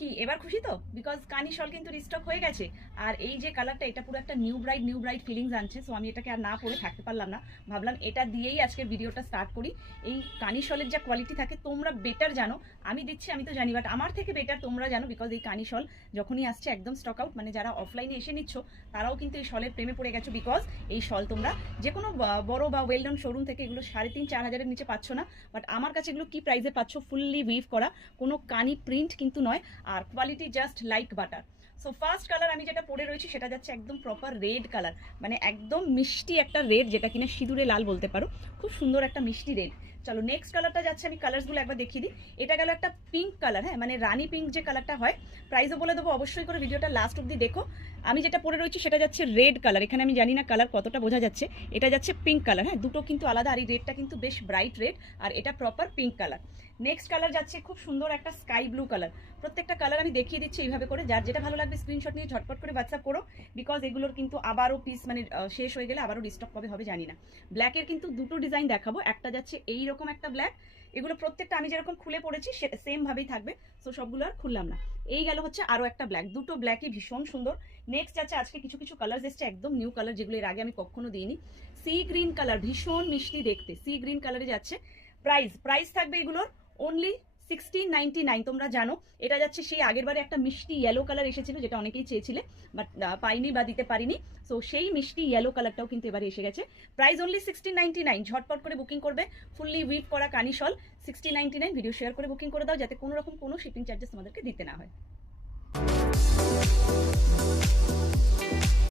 কি এবার খুশি তো? বিকজ কানি শল কিন্তু রিস্টক হয়ে গেছে। আর এই যে কালারটা, এটা পুরো একটা নিউ ব্রাইট ফিলিংস আনছে। সো আমি এটাকে আর না পরে থাকতে পারলাম না, ভাবলাম এটা দিয়েই আজকের ভিডিওটা স্টার্ট করি। এই কানি শলের যা কোয়ালিটি থাকে তোমরা বেটার জানো, আমি দিচ্ছি আমি তো জানি, বাট আমার থেকে বেটার তোমরা জানো। বিকজ এই কানি শল যখনই আসছে একদম স্টক আউট, মানে যারা অফলাইনে এসে নিচ্ছ তারাও কিন্তু এই শলের প্রেমে পড়ে গেছো। বিকজ এই শল তোমরা যে কোনো বড় বা ওয়েল নন শোরুম থেকে এগুলো 3,500-4 হাজারের নিচে পাচ্ছ না। বাট আমার কাছে এগুলো কি প্রাইসে পাচ্ছ? ফুললি উইভ করা, কোনো কানি প্রিন্ট কিন্তু নয়, আর quality just like butter. So first colour আমি যেটা পরে রয়েছি সেটা যাচ্ছে একদম প্রপার রেড কালার, মানে একদম মিষ্টি একটা রেড, যেটা কিনা সিঁদুরে লাল বলতে পারো। খুব সুন্দর একটা মিষ্টি রেড। চলো নেক্সট কালারটা যাচ্ছে, আমি কালারসগুলো একবার দেখিয়ে দিই। এটা গেল একটা পিঙ্ক কালার, হ্যাঁ, মানে রানি পিঙ্ক যে কালারটা হয়। প্রাইসও বলে দেবো, অবশ্যই করে ভিডিওটা লাস্ট অব্দি দেখো। আমি যেটা পরে রয়েছি সেটা যাচ্ছে রেড কালার, এখানে আমি জানি না কালার কতটা বোঝা যাচ্ছে। এটা যাচ্ছে পিঙ্ক কালার, হ্যাঁ, দুটো কিন্তু আলাদা। আর এই রেডটা কিন্তু বেশ ব্রাইট রেড, আর এটা proper pink colour. Next colour যাচ্ছে খুব সুন্দর একটা স্কাই ব্লু কালার। প্রত্যেকটা কালার আমি দেখিয়ে দিচ্ছি এইভাবে করে, যার যেটা ভালো লাগবে স্ক্রিনশট নিয়ে ঝটপট করে হোয়াটসঅ্যাপ করো। বিকজ এগুলোর কিন্তু আবারও পিস মানে শেষ হয়ে গেলে আবারও রিস্টক কবে হবে জানি না। ব্ল্যাকের কিন্তু দুটো ডিজাইন দেখাবো, একটা যাচ্ছে এইরকম একটা ব্ল্যাক। এগুলো প্রত্যেকটা আমি যেরকম খুলে পড়েছি সেম ভাবেই থাকবে, সো সবগুলো আর খুললাম না। এই গেল হচ্ছে আরও একটা ব্ল্যাক, দুটো ব্ল্যাকই ভীষণ সুন্দর। নেক্সট যাচ্ছে আজকে কিছু কিছু কালার এসছে একদম নিউ কালার, যেগুলো এর আগে আমি কখনো দিইনি। সি গ্রিন কালার, ভীষণ মিষ্টি দেখতে, সি গ্রিন কালারে যাচ্ছে। প্রাইস থাকবে এগুলোর অনলি 1699। তোমরা জানো এটা যাচ্ছে সেই আগের বারে একটা মিষ্টি ইয়েলো কালার এসেছিল, যেটা অনেকেই চেয়েছিলে বাট পাইনি বা দিতে পারিনি। সো সেই মিষ্টি ইয়েলো কালারটাও কিন্তু এবারে এসে গেছে। Price only 1699। ঝটপট করে বুকিং করবে। ফুললি উইভ করা কানি শল 1699। ভিডিও শেয়ার করে বুকিং করে দাও, যাতে কোনো রকম কোনো শিপিং চার্জেস তোমাদেরকে দিতে না হয়।